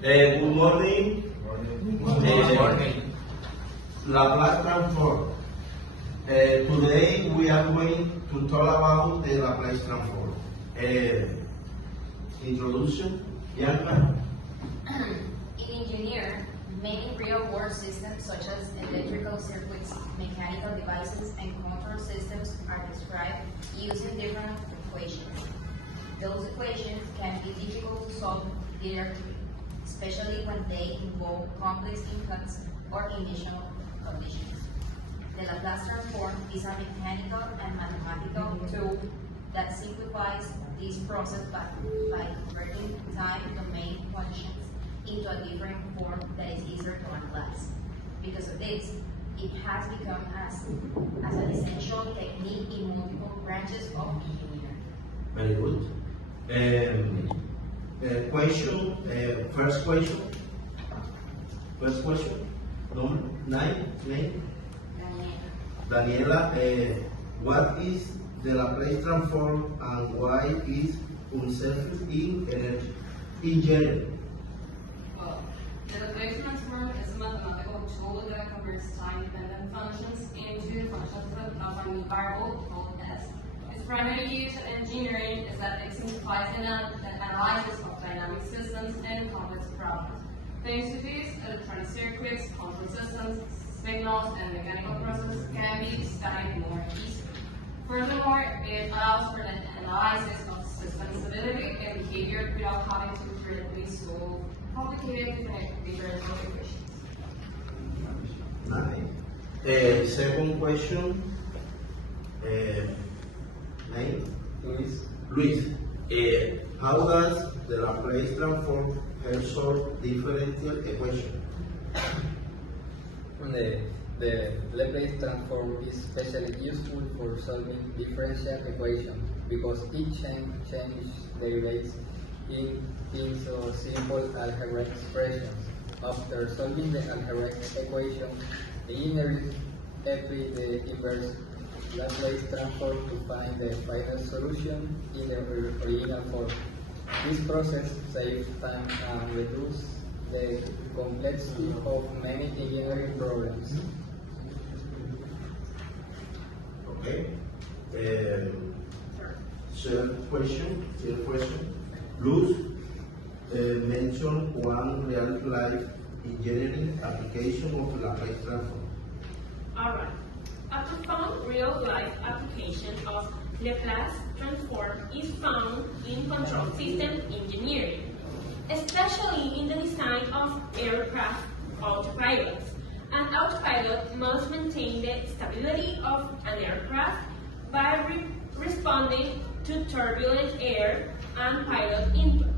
Good morning. Good morning. Laplace transform. Today we are going to talk about the Laplace transform. Introduction, Bianca. In engineering, many real-world systems such as electrical circuits, mechanical devices, and control systems are described using different equations. Those equations can be difficult to solve directly, especially when they involve complex inputs or initial conditions. The Laplace transform is a mechanical and mathematical tool that simplifies this process by converting time-domain functions into a different form that is easier to analyze. Because of this, it has become as an essential technique in multiple branches of engineering. Very good. Question. First question. First question. Number 9. Daniela, what is the Laplace transform and why is uncertain in energy? In general. Well, the Laplace transform is a mathematical tool that converts time-dependent functions into functions of a new variable called s. Its primary use in engineering is that it simplifies the analysis of dynamic systems and complex problems. Thanks to this, electronic circuits, control systems, signals, and mechanical processes can be studied more easily. Furthermore, it allows for the analysis of system stability and behavior without having to critically solve complicated differential equations. Nice. Second question. Name? Luis. How does the Laplace transform help solve differential equations? The Laplace transform is especially useful for solving differential equations because it changes derivates into simple algebraic expressions. After solving the algebraic equation, the inherit the inverse Laplace transform to find the final solution in the original form. This process saves time and reduces the complexity of many engineering problems. Okay. Third question. Luz, mention one real-life engineering application of Laplace transform. Alright, a profound real-life application of Laplace transform is found in control system engineering, especially in the design of aircraft autopilots. An autopilot must maintain the stability of an aircraft by responding to turbulent air and pilot input.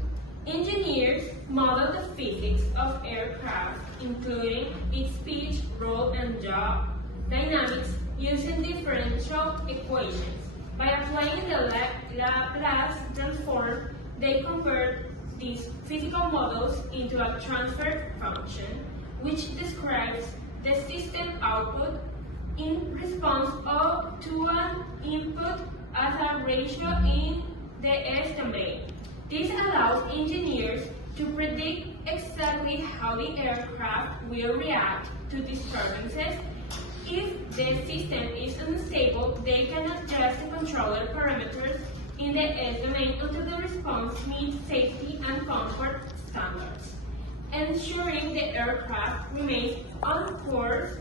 Engineers model the physics of aircraft, including its pitch, roll, and yaw dynamics, using differential equations. By applying the Laplace transform, they convert these physical models into a transfer function, which describes the system output in response to an input as a ratio in the S-domain. This allows engineers to predict exactly how the aircraft will react to disturbances. If the system is unstable, they can adjust the controller parameters in the S-domain until the response meets safety and comfort standards, ensuring the aircraft remains on course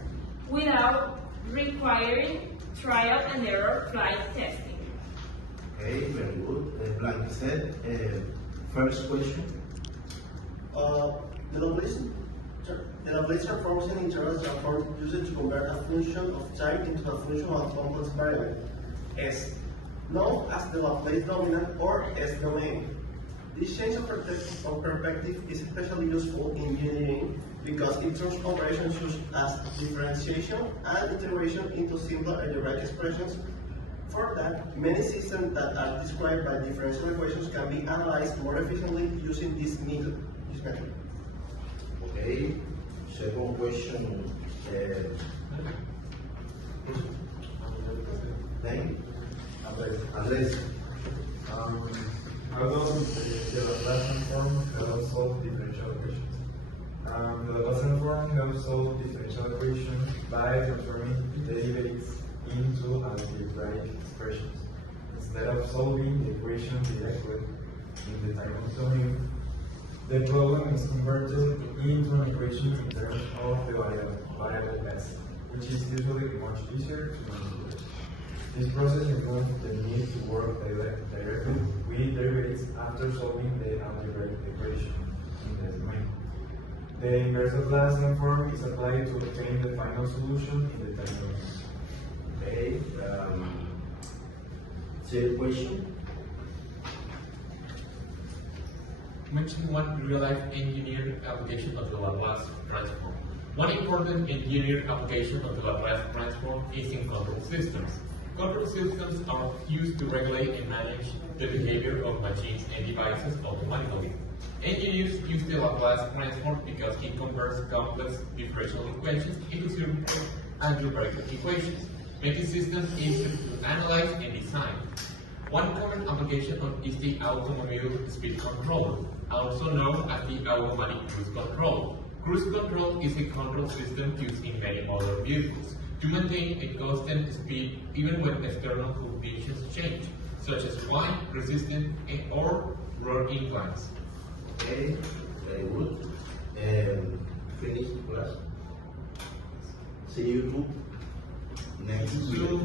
without requiring trial and error flight testing. Okay, very good. Blanca said, first question. The Laplace transform is an integral transform used to convert a function of time into a function of a complex variable, S, known as the Laplace dominant or S-domain. This change of perspective is especially useful in engineering because it turns operations such as differentiation and integration into simple algebraic expressions. For that, many systems that are described by differential equations can be analyzed more efficiently using this method. Okay, second question. Name? Andres. How does the Laplace transform help solve differential equations? The Laplace transform helps solve differential equations by transforming derivatives into algebraic expressions. Instead of solving the equation directly in the time domain, the problem is converted into an equation in terms of the variable s, which is usually much easier to manipulate. This process removes the need to work directly with derivatives after solving the algebraic equation in the domain. The inverse Laplace transform is applied to obtain the final solution in the time domain. Okay. Third question. Mention one real-life engineered application of the Laplace transform. One important engineered application of the Laplace transform is in control systems. Control systems are used to regulate and manage the behavior of machines and devices automatically. Engineers use the Laplace transform because it converts complex differential equations into simple algebraic equations, making systems easier to analyze and design. One common application is the automobile speed control, also known as the automatic cruise control. Cruise control is a control system used in many motor vehicles to maintain a constant speed even when external conditions change, such as wind, resistance, or road inclines. Okay, very good. Finish class. See you next week.